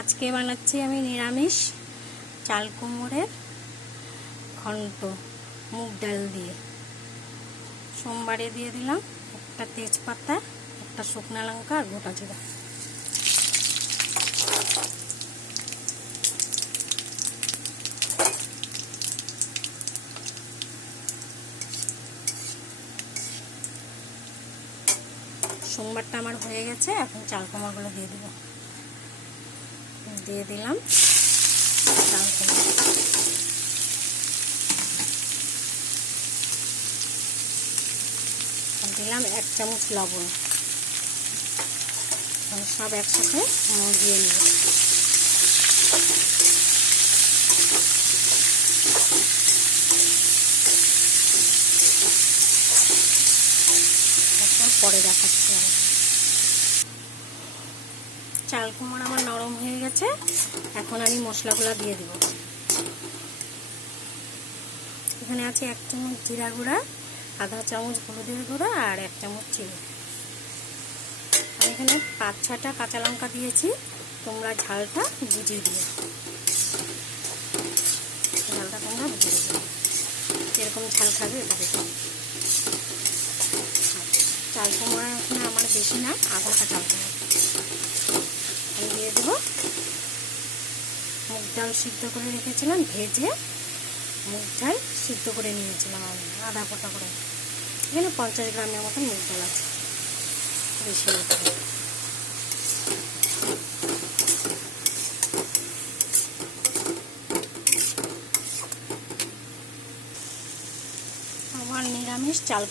আজকে বানাচ্ছি আমি নিরামিষ চাল কুমড়োর ঘন্ট মুগ ডাল দিয়ে। সোমবারে দিয়ে দিলাম একটা তেজপাতা, একটা শুকনো লঙ্কা আর গোটা জিরা। সোমবারটা আমার হয়ে গেছে, এখন চাল কুমড়োগুলো দিয়ে দিব। দিয়ে দিলাম চাল কুমড়ো, দিলাম 1 চামচ লবণ। সব একসাথে দিয়ে নেব। পরে দেখাচ্ছি। চাল কুমড়ো আমার নরম হয়ে গেছে, এখন আমি মশলাগুলো দিয়ে দিব। এখানে আছে 1 চামচ জিরা গুঁড়া, আধা চামচ হলুদের গুঁড়া আর 1 চামচ চিনি। আমি এখানে 5-6টা কাঁচা লঙ্কা দিয়েছি, তোমরা ঝালটা বুঝিয়ে দিও। ঝালটা তোমরা বুঝিয়ে দিও, এরকম ঝাল খাবে এটা দেখে। চাল কুমড়ো এখানে আমার বেশি না, আধাটা চাল কুমড়ো। আমি দিয়ে দেবো মুগ ডাল সিদ্ধ করে রেখেছিলাম, ভেজে মুগ ডাল সিদ্ধ করে নিয়েছিলাম আমি আধা পোটা করে। এখানে 50 গ্রামের মতন মুগ ডাল আছে, বেশি নিতে হবে। আমার নিরামিষ চাল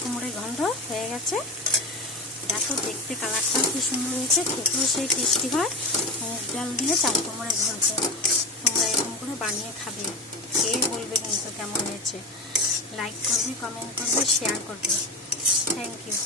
কুমড়োর ঘন্ট হয়ে গেছে। দেখো দেখতে কালারটা কি সুন্দর হয়েছে, খেতেও সেই টেস্টি হয়। মুগ ডাল দিয়ে চাল কুমড়োর ঘন্ট তোমরা এরকম করে বানিয়ে খাবে, খেয়ে বলবে কিন্তু কেমন হয়েছে। লাইক করবে, কমেন্ট করবে, শেয়ার করবে। Thank you.